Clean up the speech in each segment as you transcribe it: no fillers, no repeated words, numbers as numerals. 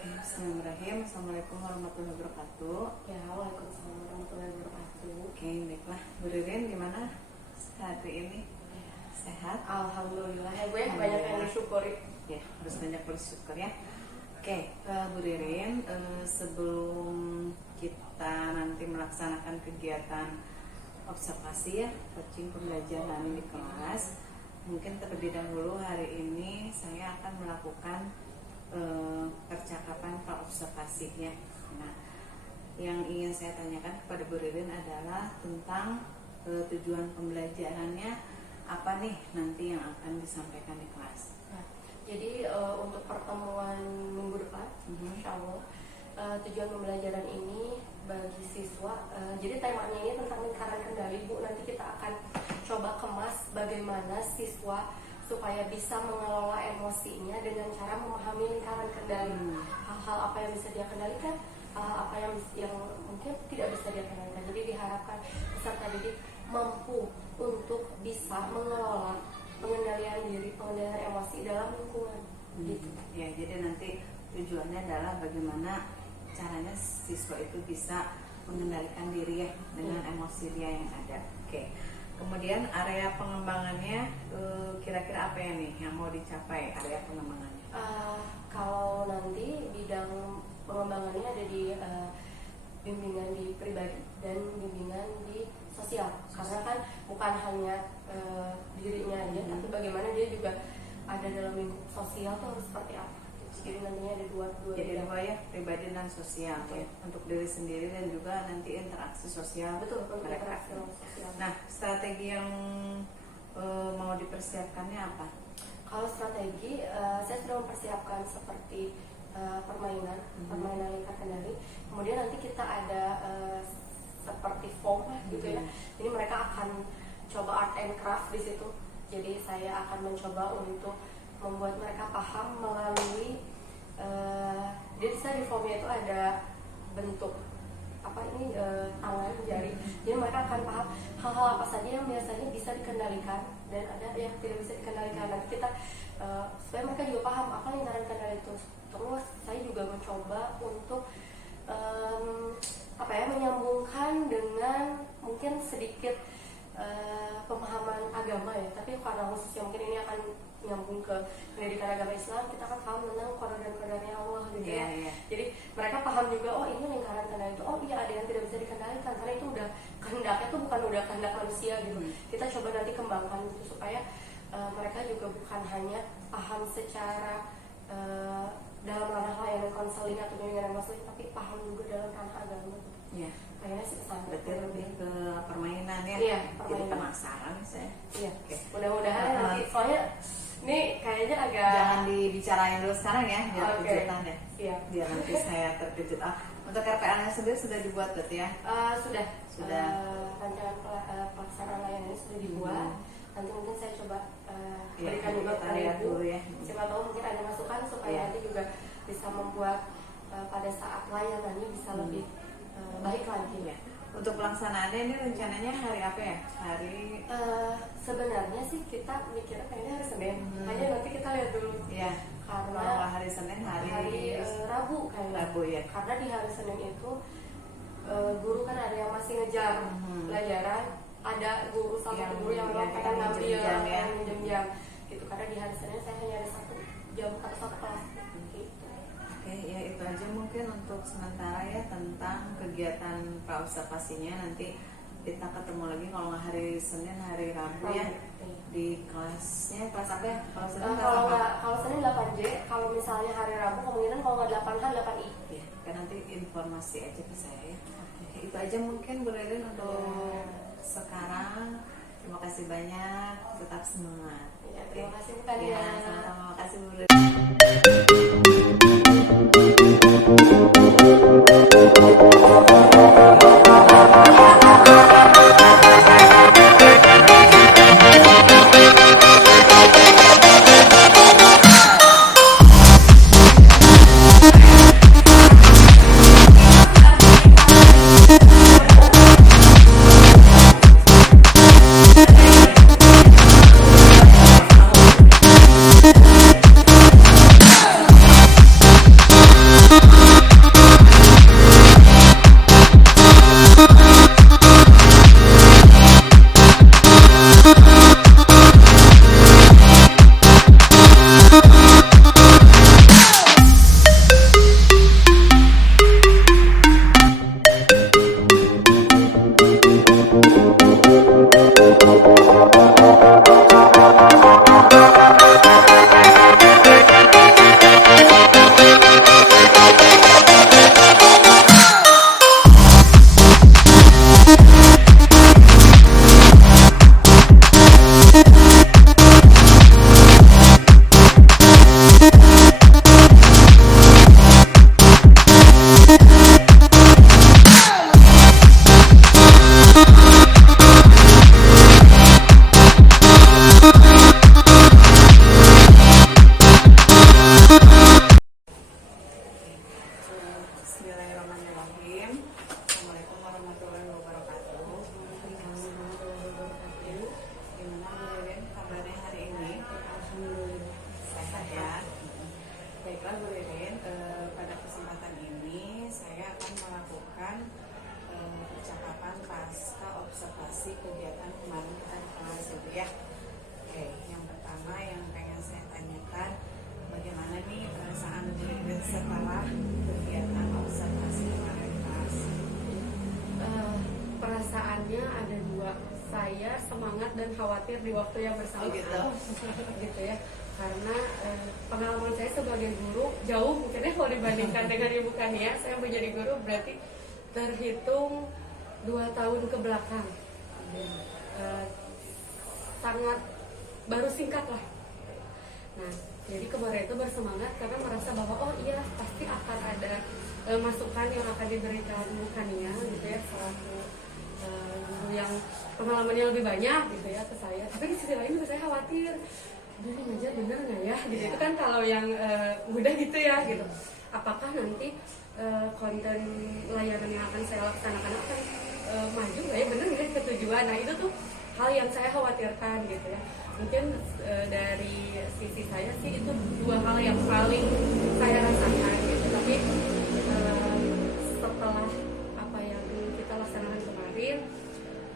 Bismillahirrahmanirrahim. Assalamualaikum warahmatullahi wabarakatuh. Ya, waalaikumsalam warahmatullahi wabarakatuh. Oke, baiklah. Bu Ririn, gimana hari ini? Sehat? Alhamdulillah. Ya, gue banyak yang disyukuri. Ya, harus banyak bersyukur ya. Oke, Bu Ririn, sebelum kita nanti melaksanakan kegiatan observasi ya, coaching pembelajaran di kelas, mungkin terlebih dahulu hari ini saya akan melakukan percakapan praobservasi ya. Nah, yang ingin saya tanyakan kepada Bu Ririn adalah tentang tujuan pembelajarannya apa nih nanti yang akan disampaikan di kelas. Nah, jadi untuk pertemuan minggu depan, insya Allah tujuan pembelajaran ini bagi siswa. Jadi temanya ini tentang lingkaran kendali, Bu. Nanti kita akan coba kemas bagaimana siswa supaya bisa mengelola emosinya dengan cara memahami lingkaran kendali. Hal-hal apa yang bisa dia kendalikan, apa yang mungkin tidak bisa dia kendalikan. Jadi diharapkan peserta didik mampu untuk bisa mengelola pengendalian diri, pengendalian emosi dalam lingkungan. Gitu. Ya, jadi nanti tujuannya adalah bagaimana caranya siswa itu bisa mengendalikan diri ya dengan emosi dia yang ada. Oke. Kemudian area pengembangannya kira-kira apa ya nih yang mau dicapai area pengembangannya? Kalau nanti bidang pengembangannya ada di bimbingan di pribadi dan bimbingan di sosial. Karena kan bukan hanya dirinya aja, tapi bagaimana dia juga ada dalam lingkup sosial tuh harus seperti apa. Jadi nantinya ada dua jadi dua ya, pribadi dan sosial ya, untuk diri sendiri dan juga nanti interaksi sosial. Betul, mereka. sosial. Nah, strategi yang mau dipersiapkannya apa? Kalau strategi, saya sudah mempersiapkan seperti permainan lingkar kendali. Kemudian nanti kita ada seperti form gitu ya. Jadi mereka akan coba art and craft di situ. Jadi saya akan mencoba untuk membuat mereka paham melalui di formnya itu ada bentuk tangan, jari. Jadi mereka akan paham hal-hal apa saja yang biasanya bisa dikendalikan dan ada yang tidak bisa dikendalikan. Nanti kita supaya mereka juga paham apa lingkaran kendali itu. Terus saya juga mencoba untuk menyambungkan dengan mungkin sedikit pemahaman agama ya, tapi karena khususnya mungkin ini akan nyambung ke pendidikan agama Islam, kita akan paham tentang koridor-koridornya Allah gitu ya. Jadi mereka paham juga, oh ini lingkaran kendali itu, oh iya ada yang tidak bisa dikendalikan karena itu udah kehendaknya tuh bukan udah kehendak manusia gitu. Kita coba nanti kembangkan itu supaya mereka juga bukan hanya paham secara dalam ranah layanan konseling atau bimbingan konseling, tapi paham juga dalam ranah agama gitu. Iya. Kayaknya sih kesana. Berarti lebih ke permainan ya. Iya, jadi penasaran saya. Iya. Oke. Mudah-mudahan nanti soalnya ini kayaknya agak jangan dibicarain dulu sekarang ya, biar kejutan ya. Iya. Biar nanti saya terkejut. Untuk RPL-nya sendiri sudah dibuat berarti ya? Sudah. Rancangan pelaksanaan layanan sudah dibuat. Nanti mungkin saya coba berikan juga ke Ibu. Ya. Siapa tahu mungkin ada masukan supaya nanti juga bisa membuat pada saat layanannya bisa lebih baik lagi ya. Untuk pelaksanaannya ini rencananya hari apa ya? Hari sebenarnya sih kita mikirnya kayaknya hari Senin. Hanya nanti kita lihat dulu. Iya. Karena kalau hari Senin hari Rabu kayaknya. Rabu ya. Karena di hari Senin itu guru kan ada yang masih ngejar pelajaran, ada satu guru yang melakukan ngambil jam-jam gitu. Karena di hari Senin saya hanya ada 1 jam atau 1 kelas gitu. Oke, ya itu aja mungkin untuk sementara ya tentang kegiatan praobservasinya. Nanti kita ketemu lagi kalau nggak hari Senin, hari Rabu ya di kelasnya. Kelas apa ya? Kalau Senin 8J, kalau misalnya hari Rabu kemungkinan kalau nggak 8H 8I. Ya, kan nanti informasi aja ke saya ya. Oke, itu aja mungkin Bu Ririn untuk sekarang. Terima kasih banyak, tetap semangat. Ya, terima kasih bukan ya. Sama-sama, makasih Bu Ririn. setelah kegiatan observasi kemarin Mas? Perasaannya ada dua, saya semangat dan khawatir di waktu yang bersamaan. Gitu ya, karena pengalaman saya sebagai guru jauh mungkin ya kalau dibandingkan dengan Ibu Kania. Saya menjadi guru berarti terhitung 2 tahun ke belakang. Sangat baru singkat lah. Nah, jadi kemarin itu bersemangat karena merasa bahwa oh iya pasti akan ada masukan yang akan diberikan Bu Kania gitu ya, selaku guru yang pengalamannya lebih banyak gitu ya ke saya. Tapi di sisi lain juga saya khawatir, udah nih ngajar bener nggak ya gitu. Itu kan kalau yang mudah gitu ya gitu. Apakah nanti konten layanan yang akan saya laksanakan akan maju nggak ya, bener nggak ke tujuan. Nah itu tuh hal yang saya khawatirkan gitu ya. Mungkin dari sisi saya sih itu dua hal yang paling saya rasakan gitu. Tapi setelah apa yang kita laksanakan kemarin,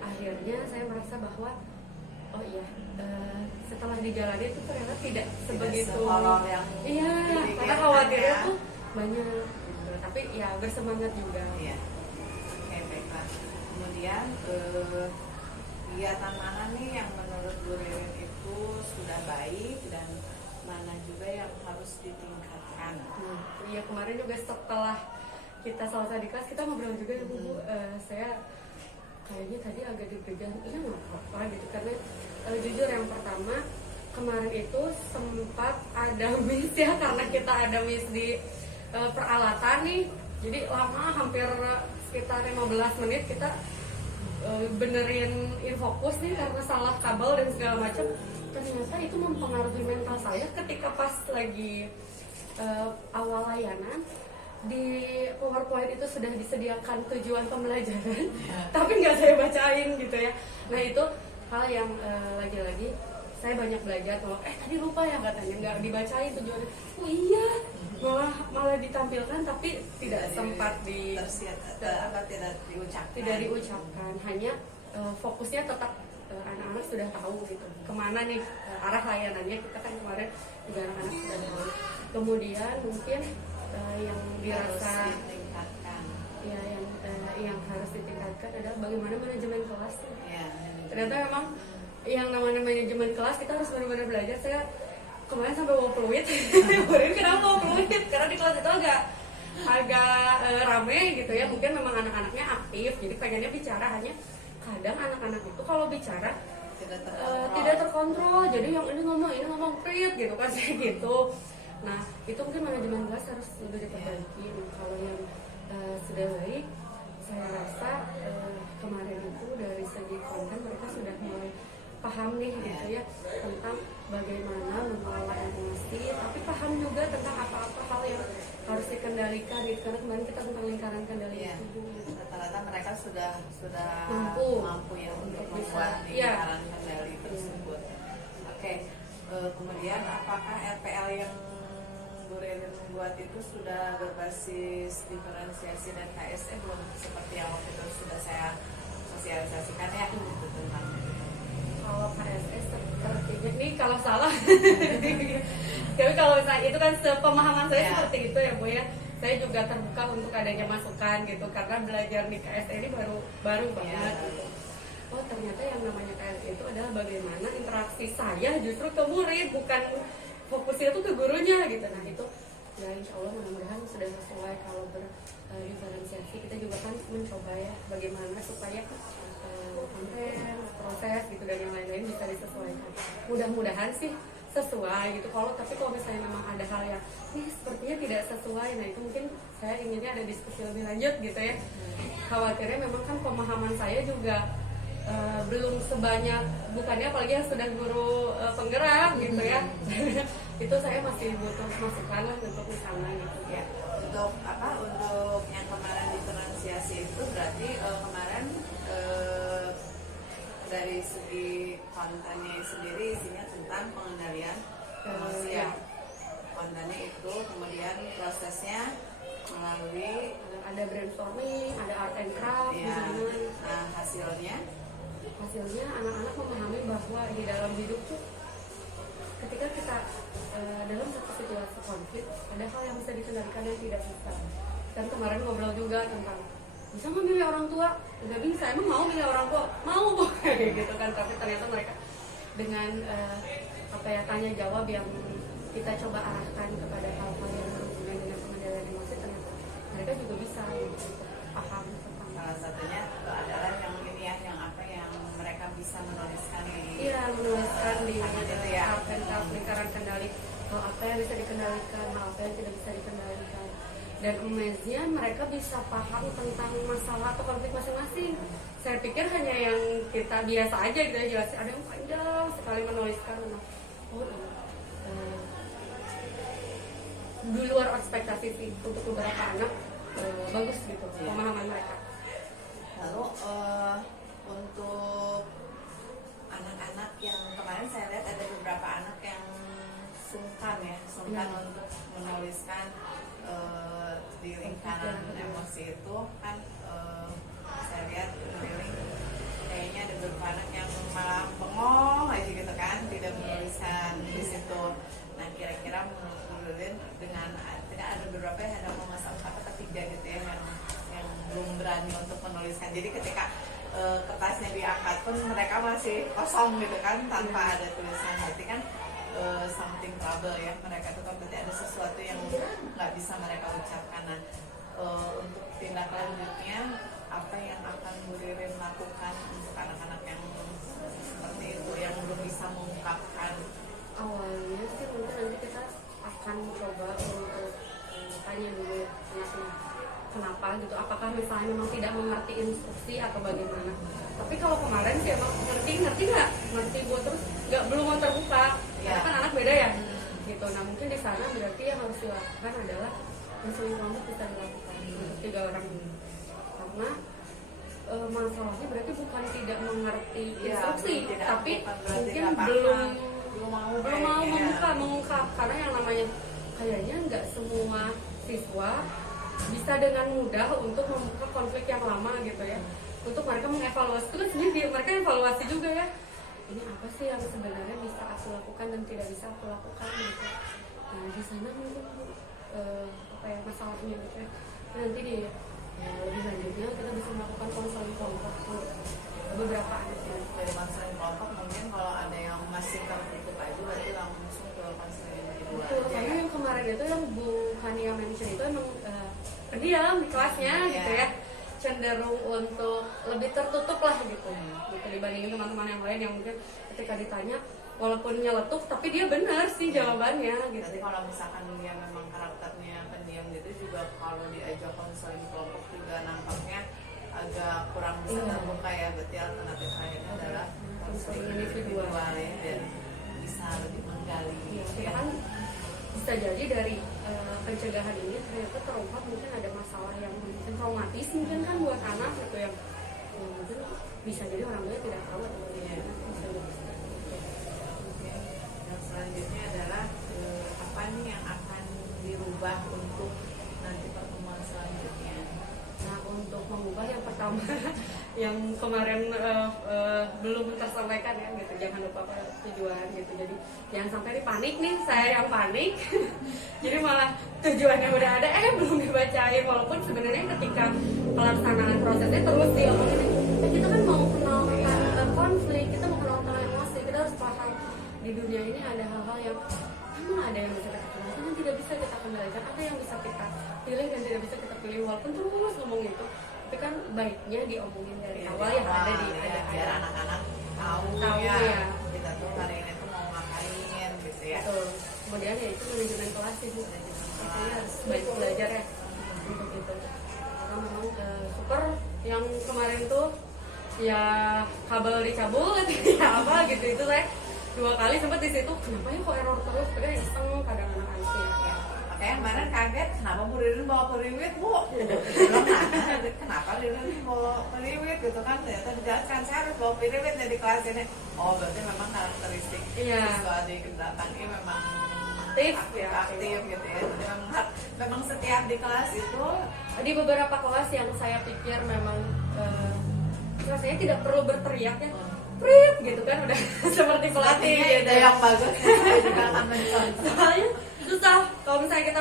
akhirnya saya merasa bahwa oh iya, setelah dijalani itu ternyata tidak sebegitu yang iya, karena khawatirnya tuh banyak gitu. Tapi ya bersemangat juga. Iya. Oke, baiklah. Kemudian kegiatan mana nih yang menurut Bu Ririn itu sudah baik dan mana juga yang harus ditingkatkan? Iya, kemarin juga setelah kita selesai di kelas kita ngobrol juga ya Bu. Saya kayaknya tadi agak deg-degan, iya nggak apa-apa gitu, karena jujur yang pertama kemarin itu sempat ada miss ya, karena kita ada miss di peralatan nih, jadi lama hampir sekitar 15 menit kita benerin infocus nih karena salah kabel dan segala macam. Ternyata itu mempengaruhi mental saya ketika pas lagi awal layanan. Di PowerPoint itu sudah disediakan tujuan pembelajaran, tapi nggak saya bacain gitu ya. Nah itu hal yang lagi-lagi saya banyak belajar bahwa tadi lupa ya katanya nggak dibacain tujuannya. Oh iya, malah ditampilkan tapi tidak sempat tidak diucapkan. Hanya fokusnya tetap anak-anak sudah tahu gitu kemana nih arah layanannya. Kita kan kemarin juga anak-anak sudah tahu. Kemudian mungkin yang dirasa ya yang harus ditingkatkan adalah bagaimana manajemen kelas. Ternyata memang yang namanya manajemen kelas kita harus benar-benar belajar. Saya kemarin sampai bawa peluit. Kenapa bawa peluit? Karena di kelas itu agak rame gitu ya. Mungkin memang anak-anaknya aktif, jadi pengennya bicara. Hanya kadang anak-anak itu kalau bicara tidak terkontrol. Jadi yang ini ngomong prit gitu kan saya gitu. Nah, itu mungkin manajemen kelas harus lebih diperbaiki. Nah, kalau yang sudah baik, saya rasa kemarin itu dari segi konten mereka sudah mulai paham nih gitu ya, tentang bagaimana mengelola emosi, tapi paham juga tentang apa-apa hal yang harus dikendalikan gitu. Karena kemarin kita tentang lingkaran kendali itu. Rata-rata mereka sudah mampu ya untuk membuat lingkaran kendali tersebut. Oke. Kemudian apakah RPL yang Bu Ririn membuat itu sudah berbasis diferensiasi dan KSE belum seperti yang waktu itu sudah saya sosialisasikan ya gitu tentang kalau KSE sepertinya ini kalau salah tapi kalau itu kan sepemahaman saya seperti itu ya Bu ya. Saya juga terbuka untuk adanya masukan gitu karena belajar di KSE ini baru banget gitu. Oh ternyata yang namanya KSE itu adalah bagaimana interaksi saya justru ke murid, bukan fokusnya tuh ke gurunya gitu. Nah itu ya insya Allah mudah-mudahan sudah sesuai. Kalau berdiferensiasi kita juga kan mencoba ya bagaimana supaya konten, proses gitu dan yang lain-lain bisa disesuaikan. Mudah-mudahan sih sesuai gitu. Tapi kalau misalnya memang ada hal yang ini sepertinya tidak sesuai, nah itu mungkin saya inginnya ada diskusi lebih lanjut gitu ya. Khawatirnya memang kan pemahaman saya juga belum sebanyak, bukannya apalagi yang sudah guru penggerak gitu ya. Itu saya masih butuh masukan lah untuk misalnya gitu ya. Untuk yang kemarin diferensiasi itu berarti kemarin dari segi kontennya sendiri isinya tentang pengendalian emosi ya. Kontennya itu kemudian prosesnya melalui ada brainstorming, ada art and craft ya. Nah hasilnya anak-anak memahami bahwa di dalam hidup tuh ketika kita dalam satu situasi konflik ada hal yang bisa dikendalikan yang tidak bisa. Dan kemarin ngobrol juga tentang bisa nggak milih orang tua, nggak bisa, emang mau milih orang tua, mau kayak gitu kan. Tapi ternyata mereka dengan tanya jawab yang kita coba arahkan kepada hal-hal yang berhubungan dengan pengendalian emosi, ternyata mereka juga bisa gitu, paham tentang. Salah satunya adalah yang ini ya, yang mereka bisa menuliskan di Menuliskan di itu ya, lingkaran kendali, hal apa yang bisa dikendalikan, hal apa yang tidak bisa dikendalikan. Dan amaze-nya mereka bisa paham tentang masalah atau konflik masing-masing. Saya pikir hanya yang kita biasa aja gitu ya, jelasin, ada yang panjang sekali menuliskan. Di luar ekspektasi sih untuk beberapa anak, bagus gitu pemahaman mereka. Lalu untuk anak-anak yang kemarin saya lihat ada beberapa anak yang sungkan untuk menuliskan di lingkaran emosi itu kan, saya lihat kayaknya ada beberapa anak yang malah bengong aja gitu kan, tidak menuliskan di situ. Nah, kira-kira menurut Bu Lilin dengan ada beberapa yang ada masalah kata ketiga gitu ya, yang belum berani untuk menuliskan. Jadi ketika kertasnya diangkat pun mereka masih kosong gitu kan, tanpa ada tulisan. Berarti kan something trouble ya, mereka itu kan berarti ada sesuatu yang nggak bisa mereka ucapkan. Nah, untuk tindak lanjutnya apa yang akan Bu Ririn lakukan untuk anak-anak yang seperti itu, yang belum bisa mengungkapkan? Awalnya sih mungkin nanti kita akan coba untuk tanya dulu anaknya kenapa gitu, apakah misalnya memang tidak mengerti instruksi atau bagaimana. Tapi kalau kemarin sih emang ngerti buat terus belum mau terbuka, karena kan anak beda ya gitu. Nah, mungkin di sana berarti yang harus dilakukan adalah konseling kelompok bisa dilakukan untuk 3 orang ini, karena masalahnya berarti bukan tidak mengerti instruksi, tapi mungkin belum mau mengungkap, karena yang namanya kayaknya nggak semua siswa bisa dengan mudah untuk membuka konflik yang lama gitu ya, untuk mereka mengevaluasi. Itu kan sebenarnya mereka evaluasi juga ya, ini apa sih yang sebenarnya bisa aku lakukan dan tidak bisa aku lakukan gitu. Nah, di sana mungkin masalahnya gitu ya. Nanti lebih lanjutnya kita bisa melakukan konseling kelompok untuk beberapa anak. Dari konseling kelompok mungkin kalau ada yang masih tertutup aja berarti langsung ke konseling individual. Betul, karena yang kemarin itu yang Bu Hania mention itu emang pendiam di kelasnya gitu ya, cenderung untuk lebih tertutup lah gitu dibandingin teman-teman yang lain yang mungkin ketika ditanya walaupun nyeletuk tapi dia benar sih jawabannya gitu. Jadi kalau misalkan dia memang karakternya pendiam gitu juga, kalau diajak konseling kelompok juga nampaknya agak kurang bisa terbuka ya. Berarti alternatif lainnya adalah konseling individual ya, dan bisa lebih menggali. Kita kan bisa jadi dari pencegahan ini ternyata terungkap mungkin ada masalah yang mungkin traumatis mungkin kan buat anak gitu, yang mungkin bisa jadi orang tua tidak tahu atau bagaimana. Yang selanjutnya adalah apa nih yang akan dirubah untuk nanti pertemuan selanjutnya? Nah, untuk mengubah yang pertama yang kemarin belum tersampaikan ya gitu, jangan lupa tujuan gitu. Jadi jangan sampai panik nih, saya yang panik jadi malah tujuannya udah ada belum dibacain, walaupun sebenarnya ketika pelaksanaan prosesnya terus diomongin, kita kan mau kenal konflik, kita mau kenal emosi, kita harus paham di dunia ini ada hal-hal yang memang ada yang bisa kita kendalikan, yang tidak bisa kita kendalikan, ada yang bisa kita pilih dan tidak bisa kita pilih. Walaupun terus ngomong itu, tapi kan baiknya diomongin dari awal yang ada di biar anak-anak tahu ya kita tuh hari ini tuh mau ngapain gitu ya. Betul. Kemudian ya itu manajemen kelas sih, kita harus banyak belajar ya untuk itu. Karena memang super yang kemarin tuh ya kabel dicabut ya apa gitu, itu saya 2 kali sempat di situ, kenapa ya kok error terus, padahal iseng kadang anak-anak sih ya. Makanya kemarin kaget, kenapa Bu Ririn bawa periwit Bu? Belum nanya, kenapa Ririn bawa periwit gitu kan? Ternyata dijelaskan, saya harus bawa periwit di kelas ini. Oh, berarti memang karakteristik siswa di belakang ini memang aktif gitu ya. Jadi memang setiap di kelas itu, di beberapa kelas yang saya pikir memang rasanya tidak perlu berteriak ya, prit gitu kan, udah seperti pelatih gitu. Yang bagus saya juga akan mencontoh. Soalnya susah kalau misalnya kita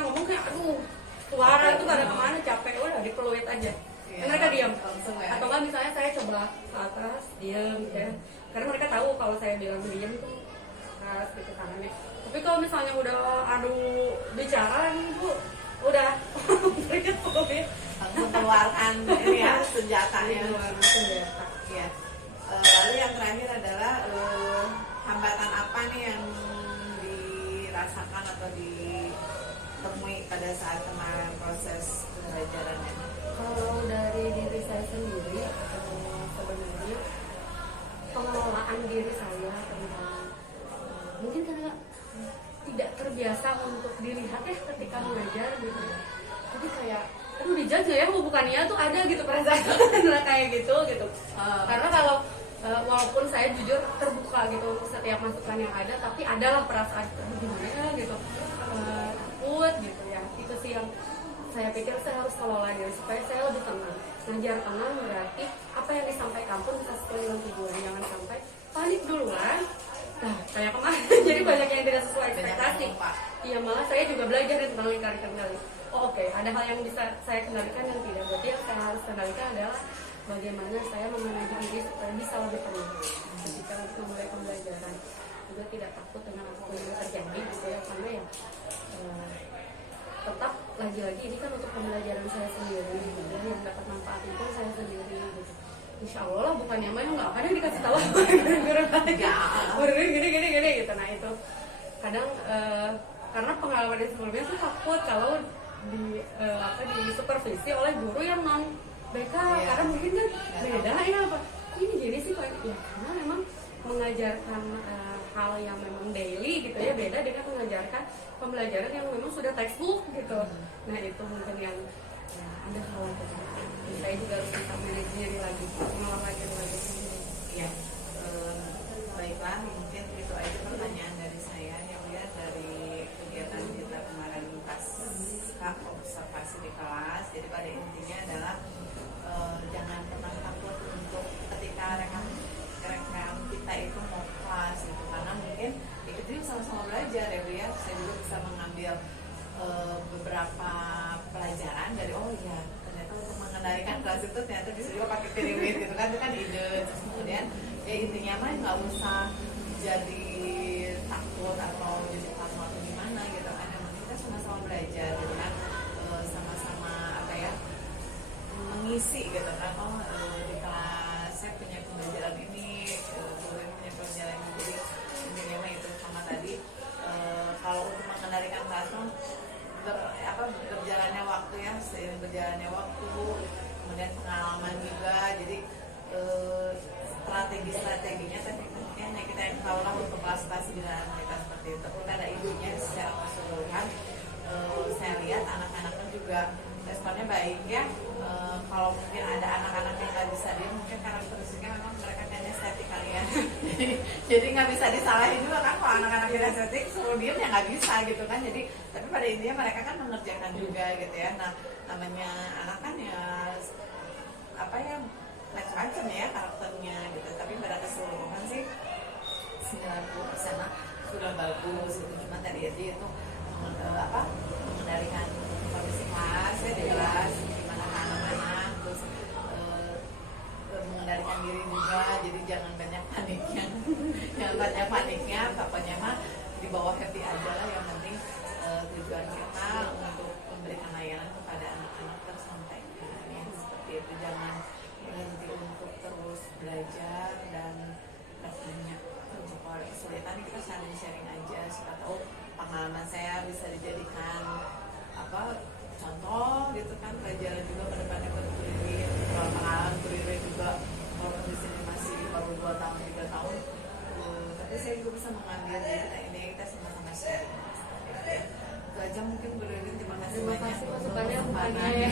suara itu gak ada kemana, capek udah dipeluit aja. Iya, Mereka diam. langsung ya. Atau nggak misalnya saya coba ke atas diam gitu ya, karena mereka tahu kalau saya bilang diam tuh keras gitu tangannya. Tapi kalau misalnya udah adu bicara nih Bu, udah peluit. Langsung keluarkan ini ya senjatanya. Senjata. Ya. Lalu yang terakhir adalah hambatan apa nih yang dirasakan atau ditemui pada saat kemarin proses pembelajarannya? Kalau dari diri saya sendiri, sebenarnya pengelolaan diri saya tentang mungkin karena tidak terbiasa untuk dilihat ya ketika mengajar gitu. Jadi kayak aduh dijudge ya, bukannya tuh ada gitu perasaan kayak gitu. Karena kalau walaupun saya jujur terbuka gitu untuk setiap masukan yang ada, tapi adalah perasaan gimana ya gitu, takut gitu ya. Itu sih yang saya pikir saya harus kelola diri supaya saya lebih tenang. Ngajar tenang berarti apa yang disampaikan pun bisa sesuai dengan tujuan, jangan sampai panik duluan. Nah, kayak kemarin jadi banyak yang tidak sesuai ekspektasi. Iya, malah saya juga belajar tentang lingkaran kendali. Oh, oke, ada hal yang bisa saya kendalikan yang tidak. Berarti yang saya harus kendalikan adalah bagaimana saya memanage diri supaya bisa lebih tenang ketika memulai pembelajaran. Juga tidak takut dengan apapun yang terjadi gitu ya, karena ya tetap lagi-lagi ini kan untuk pembelajaran saya sendiri gitu ya, yang dapat manfaat itu saya sendiri gitu. Insya Allah lah, bukannya mah nggak akan yang dikasih tahu gini gitu. Nah itu kadang karena pengalaman di sebelumnya tuh takut kalau di supervisi oleh guru yang non BK, karena mungkin kan beda ya apa ini gini sih Pak ya, karena memang mengajarkan hal yang memang daily gitu ya, beda dengan mengajarkan pembelajaran yang memang sudah textbook gitu. Nah itu mungkin yang ya, ada khawatir. Saya juga harus bisa manage diri lagi, mengelola diri lagi. Ya, baiklah, mungkin itu aja pertanyaan dari saya yang lihat dari kegiatan kita kemarin pasca observasi di kelas. Jadi pada intinya adalah jangan pernah takut untuk ketika rekam kita itu mau kelas gitu, karena mungkin ya kita juga sama-sama belajar ya Bu ya. Saya juga bisa mengambil beberapa pelajaran dari ternyata untuk mengendalikan kelas itu ternyata bisa juga pakai piramid gitu kan, itu kan ide. Terus kemudian ya intinya mah nggak usah jadi takut atau jadi takut atau gimana gitu kan, yang penting kita sama-sama belajar gitu kan, sama-sama apa ya, mengisi gitu kan. Di kelas saya punya pembelajaran ini, kemudian punya pembelajaran ini, jadi intinya mah itu sama tadi. Kalau untuk mengendalikan kelas berjalannya waktu ya, seiring berjalannya waktu, kemudian pengalaman juga, jadi strategi-strateginya, teknik-tekniknya kita yang tahu lah untuk klasifikasi dengan kita seperti itu. Kita ada idenya secara keseluruhan. Saya lihat anak-anaknya juga responnya baik ya. Kalau mungkin ada anak-anak yang nggak bisa dia, mungkin karakteristiknya memang mereka kayaknya estetik kali ya. Jadi nggak bisa disalahin juga kan, kalau anak-anak yang estetik suruh diem ya nggak bisa gitu kan. Jadi tapi pada intinya mereka kan mengerjakan juga gitu ya. Nah namanya anak kan ya apa ya, macam-macam ya karakternya gitu. Tapi pada keseluruhan sih 90% lah sudah bagus gitu. Cuma tadi aja itu mengendalikan kondisi kelas ya, di kelas gimana anak-anak, terus mengendalikan diri juga, jadi jangan banyak paniknya. Jangan banyak paniknya, pokoknya mah di bawah happy aja lah. Yang penting tujuan kita untuk memberikan layanan kepada anak-anak tersampaikan ya, seperti itu. Jangan berhenti untuk terus belajar dan pastinya kalau ada kesulitan kita sharing aja, siapa tahu pengalaman saya bisa dijadikan contoh gitu kan, pelajaran juga ke depannya buat Kuririn. Kalau pengalaman Kuririn juga kalau di sini masih baru 2 tahun 3 tahun, tapi saya juga bisa mengambil dari kita sama-sama share. Itu aja mungkin Kuririn, terima kasih banyak untuk kesempatannya.